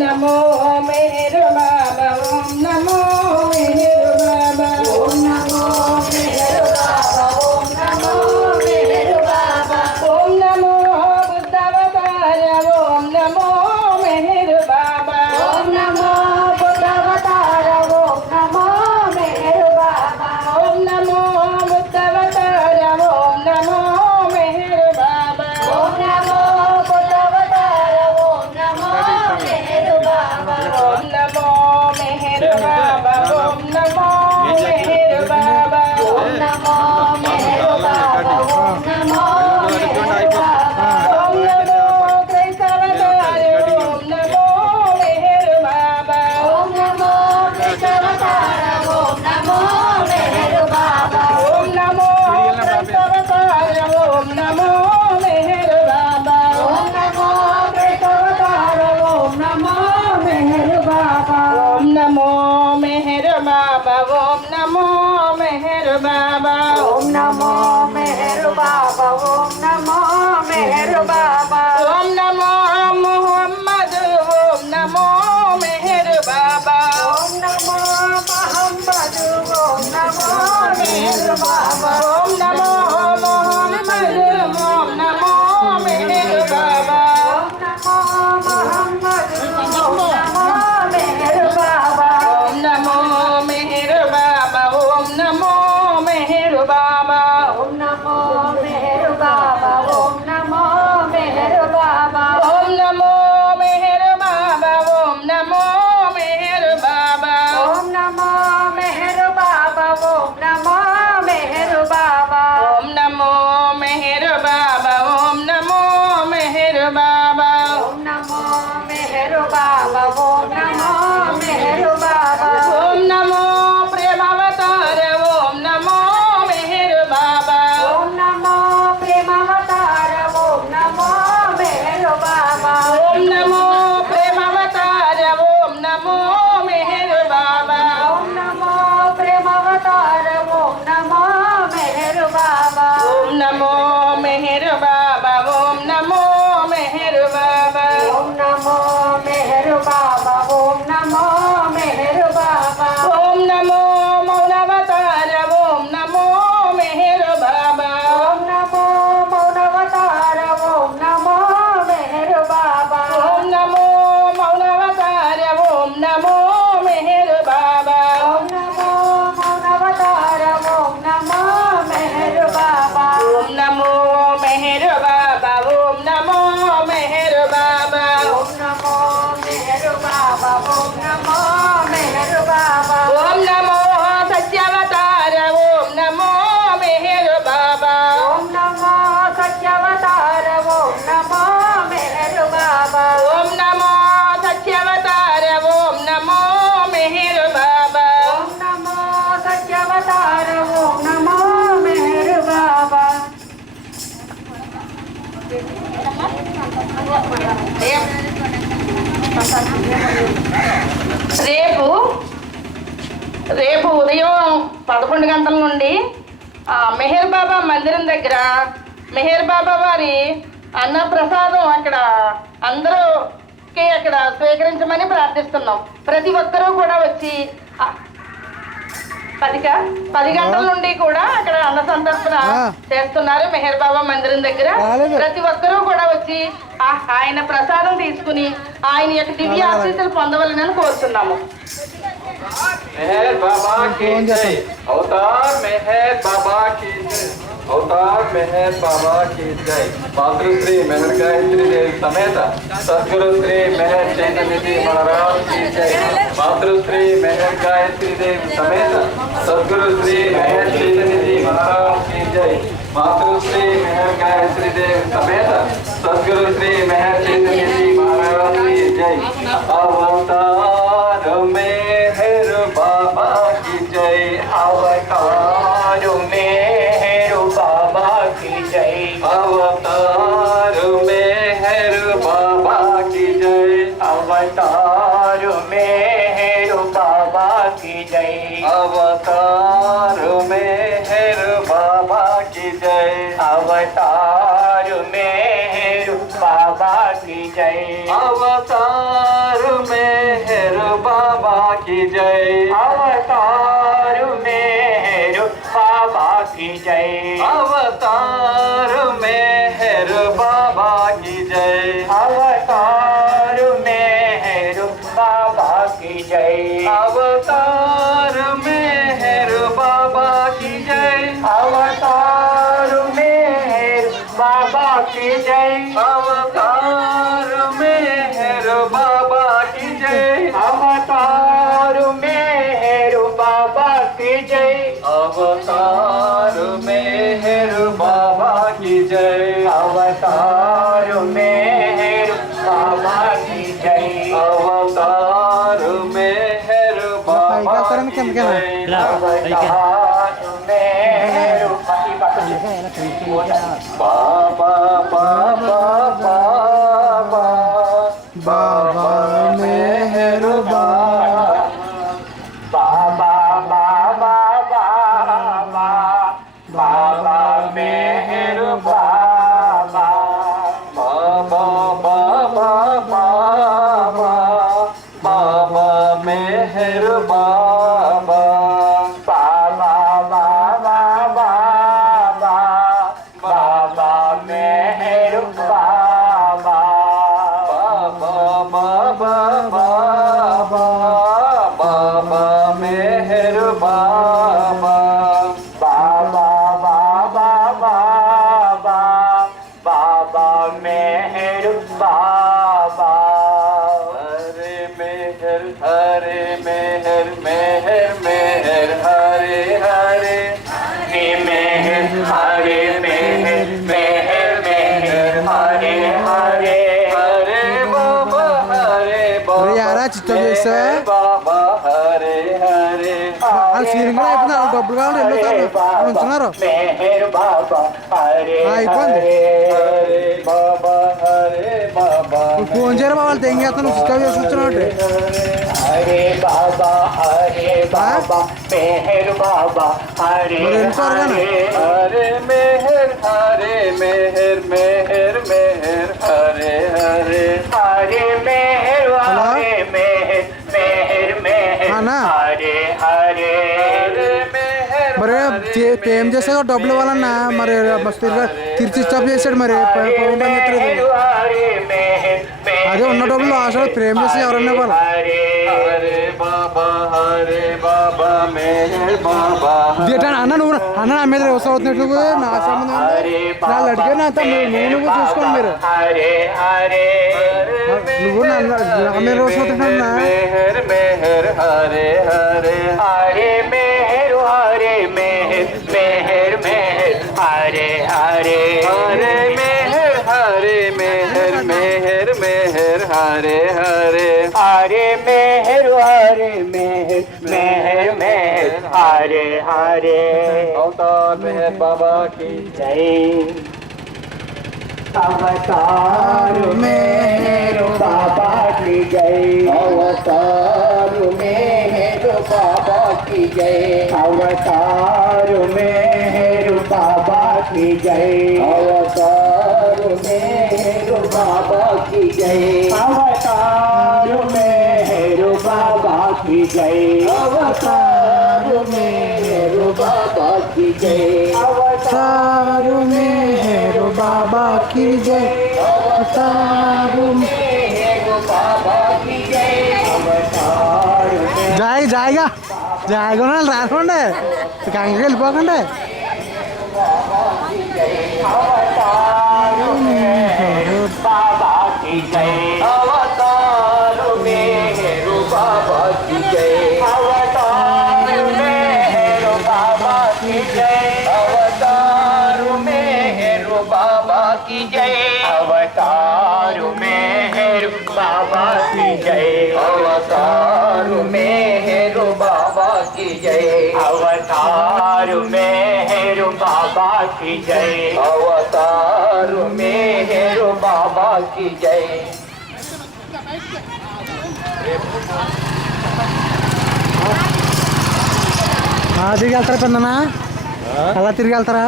নমো Bye. రేపు రేపు ఉదయం పదకొండు గంటల నుండి మెహర్ బాబా మందిరం దగ్గర మెహర్ బాబా వారి అన్నప్రసాదం అక్కడ అందరూకి అక్కడ స్వీకరించమని ప్రార్థిస్తున్నాం. ప్రతి ఒక్కరూ కూడా వచ్చి పదిక పది గంటల నుండి కూడా సందర్భన చేస్తున్నారు మెహర్ బాబా మందిరం దగ్గర. ప్రతి ఒక్కరూ కూడా వచ్చి ఆయన ప్రసాదం తీసుకుని ఆయన యొక్క దివ్య ఆశీస్సులు పొందవాలని కోరుతున్నాము. మెహర్ బాబా మెహర్ బాబా अवतार मेहर बाबा के जय। मातृश्री मेहर गायत्री देव समेत सदगुरु श्री मेहर चैन निधि महाराज की जय। मातृश्री मेहर गायत्री देव समेत सदगुरु श्री मेहर चैन निधि महाराज की जय। मातृश्री मेहर गायत्री देव समेत सदगुरु श्री मेहर चैन निधि महाराज की जय। अवतार जय अवतार में हेर बाबा की जय। अवतार में हेर बाबा की जय। अवतार में pa pa pa pa बाबा ఇంకా అయిపోయింది వాళ్ళకి డబ్బులు కావాలి ఎన్నోసార్లు ఉంచున్నారు అయిపోయింది ఫోన్ చేయరు బాబా వాళ్ళు తెంగేస్తాను సిస్టమ్ చేసి కూర్చున్నాడు హలో అన్న. మరి ఏం చేసాడో డబ్బులు వాళ్ళన్నా మరి తిరిచి స్టాప్ చేశాడు మరి. అదే ఉన్న డబ్బులు ఆశలో ప్రేమ చేసి ఎవరన్నా ఇవ్వాలి. అన్న? నువ్వు అన్న నా మీద వ్యవస్థ అవుతున్నట్లు నా సంబంధం నా అడిగాను నేను చూసుకోండి మీరు. నువ్వు నా నా మీద వ్యవసాయం అవుతున్నా मेहर मेहर हरे हरे हरे मेहर हरे मेहर मेहर मेहर हरे हरे हरे मेहर हरे मेहर मेहर मेहर हरे हरे हरे मेहर हरे मेहर मेहर मेहर हरे हरे अवतार मेहर बाबा की जय अवतार मेहर जय। अवतार में बाबा की जय। अवतार में बाबा की जय। अवतार में बाबा की जय। अवतार में बाबा की जय। अवतार में बाबा की जय। अवतार में बाबा की जय। अवतार जाएगा। జాగరణాలు రాసుకోండి గంగకి వెళ్ళిపోకండి. బాబా अवतार मेहर बाबा की जय अवतार मेहर बाबा की जय తిరిగి వెళ్తారా పెద్దనా అలా తిరిగి వెళ్తారా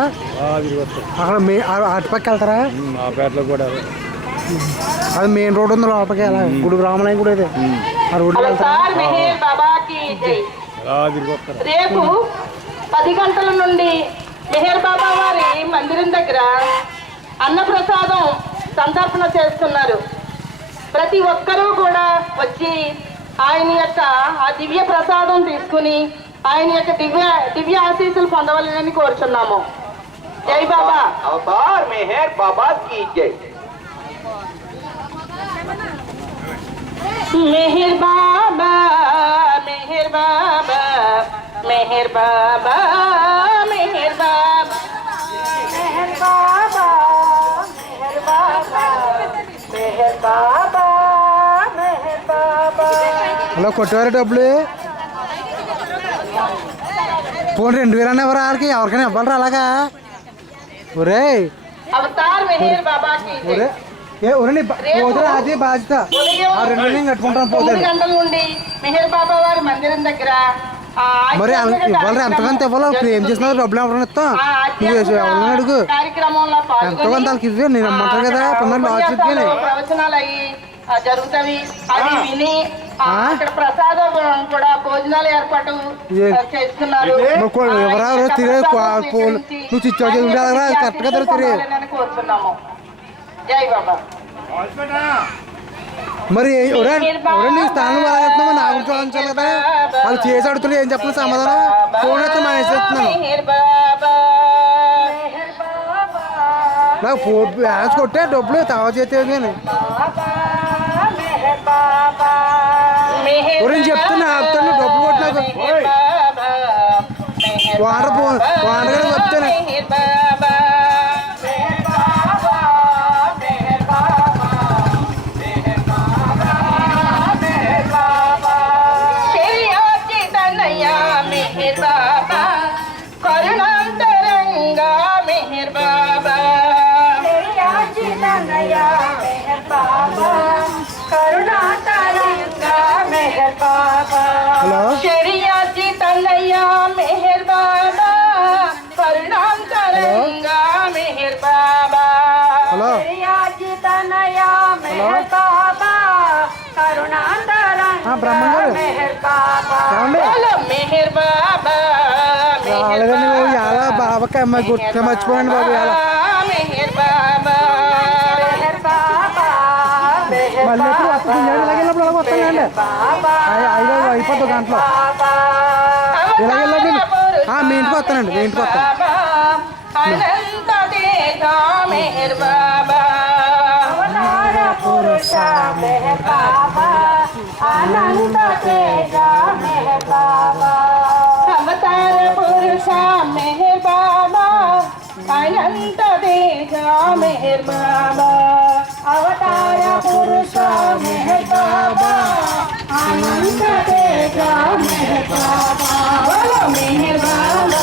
అక్కడ మే ఆ- అటుపక్క వెళ్తారా ఆ పేటలో కూడా అది మెయిన్ రోడ్ ఉంది లోపలికి అలా గుడి రామలయం కూడా ఇది ఆ రోడ్డు వెళ్తారా రేపు పది గంటల నుండి మెహర్ బాబా వారి మందిరం దగ్గర అన్నప్రసాదం సంతర్పణ చేస్తున్నారు. ప్రతి ఒక్కరూ కూడా వచ్చి ఆయన యొక్క ఆ దివ్య ప్రసాదం తీసుకుని ఆయన యొక్క దివ్య దివ్య ఆశీస్సులు పొందవాలని కోరుచున్నాము. జై బాబా. జై. మెహర్ బాబా मेहर बाबा मेहर बाबा। मेहर बाबा मेहर बाबा। मेहर बाबा हेलो कोटवारे डब्ल्यू फ़ोन रेवेलना आरके एवरकना इवाल अलागा उरे। अवतार मेहर बाबा की जय। उरे। ये उरेने पोदरा आदि बाजता और रेनिंग कटकोंटा पोदरा 2 गंटल मेहर बाबा वार मंदिरन दगरा। మరి ఇవ్వాలి ఎంతకంత ఇవ్వాలి? ఇప్పుడు ఏం చేస్తున్నారు? డబ్బులు ఎవరైనా నువ్వు అడుగు. ఎంతో ఇవ్వే నేను అమ్మంటారు కదా ఇప్పుడు లాస్ట్ జరుగుతాయి అది విని అక్కడ ప్రసాదం తిరిగి జై బాబా. మరి ఎవరండి ఎవరండి స్థానం బాగా నాకు చూడాలి కదా. వాళ్ళు చేసి అడుగుతున్నారు ఏం చెప్పాలి సమాధానం. ఫోన్ అయితే మానేసేస్తున్నాను నాకు ఫోన్ బ్యాలెన్స్ కొట్టే డబ్బులు తవా చేతి రాలేదండి బాబు. ఎలా బాబాకి అమ్మాయి గుర్తు మర్చిపోయాను బాబు ఎలా మెహర్ బాబా. మెహర్ బాబా మెహర్ మళ్ళీ ఎప్పుడు వస్తుంది ఇలాగ వెళ్ళినప్పుడు అలాగ వస్తానండి ఐదు అయిపోతుంది గంటలో ఇలాగ వెళ్ళండి. మీ ఇంటికి వస్తానండి మీ ఇంటికి వస్తాను. మెహబాబా ఆనంద తేజ మెహబాబా అవతార పురుష మెహబాబా అనంత తేజ మెహబాబా అవతార పురుష మెహబాబా అనంత తేజ మెహబాబా మెహబాబా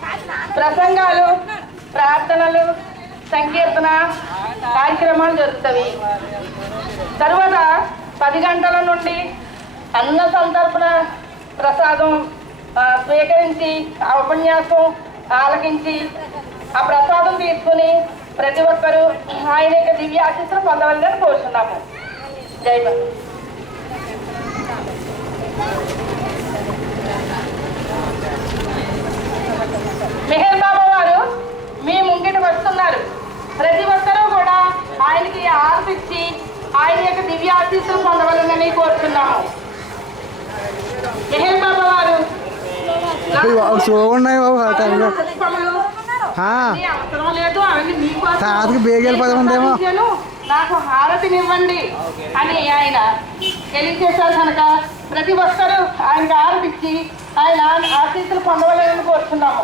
ప్రసంగాలు ప్రార్థనలు సంకీర్తన కార్యక్రమాలు జరుగుతాయి తర్వాత పది గంటల నుండి అన్న సందర్భన ప్రసాదం స్వీకరించి ఆ ఉపన్యాసం ఆలకించి ఆ ప్రసాదం తీసుకుని ప్రతి ఒక్కరూ ఆయన యొక్క దివ్య ఆశీస్సులు పొందవాలని కోరుతున్నాము జై మెహర్ బాబా వారు మీ ముంగిట వస్తున్నారు. ప్రతి ఒక్కరూ కూడా ఆయనకి ఆర్పిచ్చి ఆయన యొక్క దివ్య ఆశీస్సులు పొందవాలని కోరుతున్నాము మెహర్ బాబా వారు బాబు ఆ టైంలో అవసరం లేదు అవన్నీ తాతకి బేగ వెళ్ళిపోతామంటేమో సమర్పించాను. నాకు హారతినివ్వండి అని ఆయన తెలియజేశారు కనుక ప్రతి ఒక్కరూ ఆయనకు హారతిచ్చి ఆయన ఆశీస్సులు పొందవాలని కోరుతున్నాము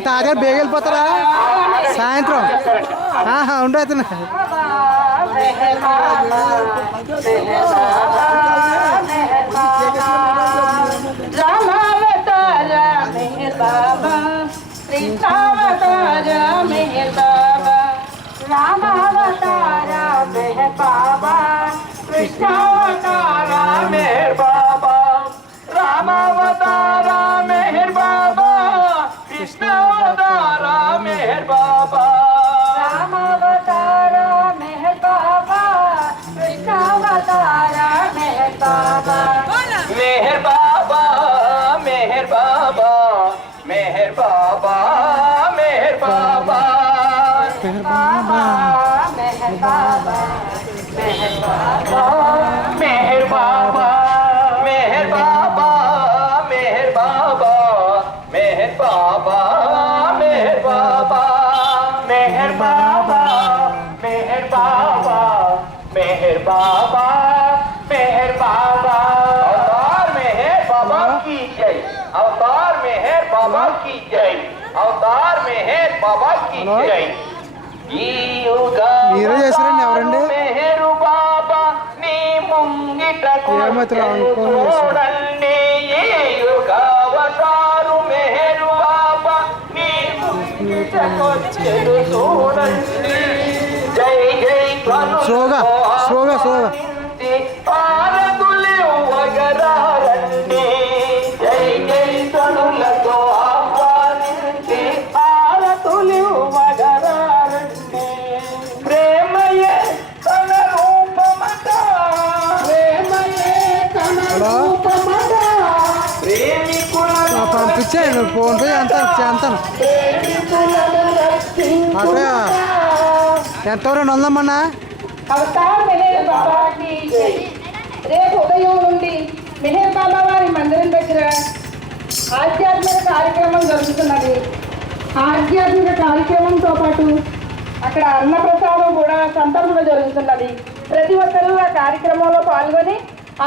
తాజా బేగిలిపోతారా సాయంత్రం ఉండు అతను రామావతారా మెహ బాబా కృష్ణావతారా మెహ मेहर बाबा मेहर बाबा अवतार मेहर बाबा की जय अवतार मेहर बाबा की जय अवतार मेहर बाबा की जय ఈ యుగా మీరే చేశారండి ఎవరండి? మెహరు బాబా నీ ముంగిటకు ఏమైతే అనుకోని చేశారు. చూడండి ఈ యుగావతారు మెహరు బాబా నీ ముంగిటకొచ్చెను చూడండి జై జై ధ్వనులతో స్లోగా స్లోగా స్లోగా ఫోన్ పే అంత అంత అక్కడ ఎంత రెండు వందమ్మన్నా రేపు ఉదయం నుండి మెహర్ బాబా వారి మందిరం దగ్గర ఆధ్యాత్మిక కార్యక్రమం జరుగుతున్నది ఆధ్యాత్మిక కార్యక్రమంతో పాటు అక్కడ అన్నప్రసాదం కూడా సంతర్పణ జరుగుతున్నది ప్రతి ఒక్కరూ ఆ కార్యక్రమంలో పాల్గొని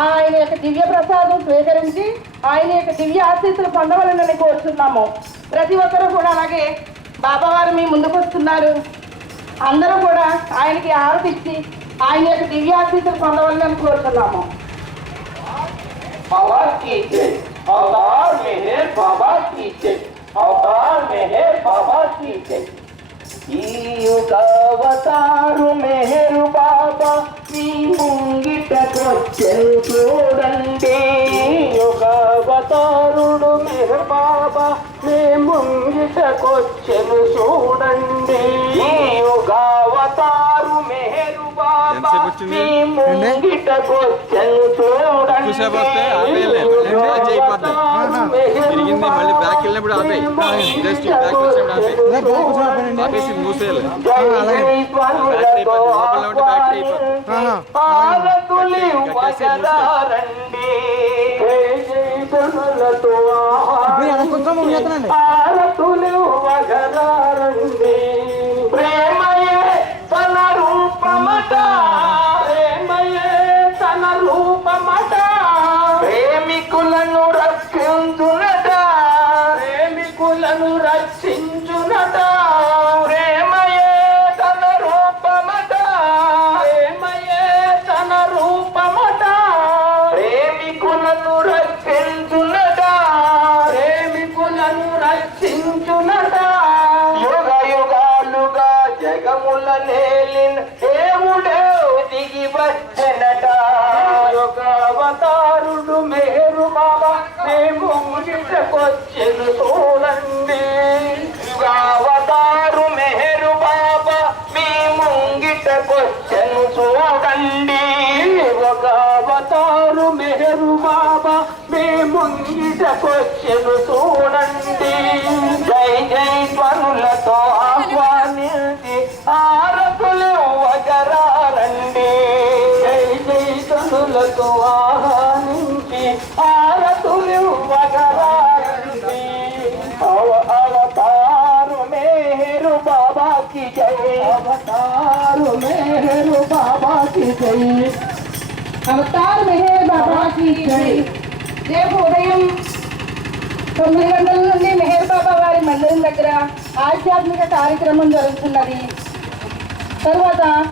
ఆయన యొక్క దివ్య ప్రసాదం స్వీకరించి ఆయన యొక్క దివ్య ఆశీస్సులు పొందవలనని కోరుతున్నాము ప్రతి ఒక్కరూ కూడా అలాగే బాబావారు మీ ముందుకు వస్తున్నారు అందరూ కూడా ఆయనకి ఆరతిచ్చి ఆయన యొక్క దివ్యాశీస్సులు పొందవాలని కోరుతున్నాము बाबा की जय अवतार मेहर बाबा की जय अवतार मेहर बाबा की जय ఈ యుగావతారు మెహరు బాబా మీ ముంగిటకొచ్చెను చూడండి యుగావతారుడు మెహర్ బాబా అది ముంగిటకొచ్చెను చూడండి. యుగావతారు మెహరు బాబా. మీ ముంగిటకొచ్చెను చూడండి. తిరిగింది మళ్ళీ బ్యాక్ వెళ్ళినప్పుడు జనులతో ఆరతులు వగదారండి. ప్రేమయే తన రూపమట ప్రేమయే తన రూపమట. ప్రేమికులను రక్షించున. మేముంగిటకొచ్చెను చూడండి జై జై ధ్వనులతో ఆహ్వానించి ఆరతులివ్వగరారండి జై జై ధ్వనులతో ఆహ్వానించి ఆరతులివ్వగరారండి అవ అవతారు మేరు బాబాకి జై అవతారు మేరు బాబాకి జై అవతారు మెహర్ బాబాకి జై రేపు ఉదయం తొమ్మిది గంటల నుండి మెహర్ బాబా వారి మందిరం దగ్గర ఆధ్యాత్మిక కార్యక్రమం జరుగుతున్నది. తరువాత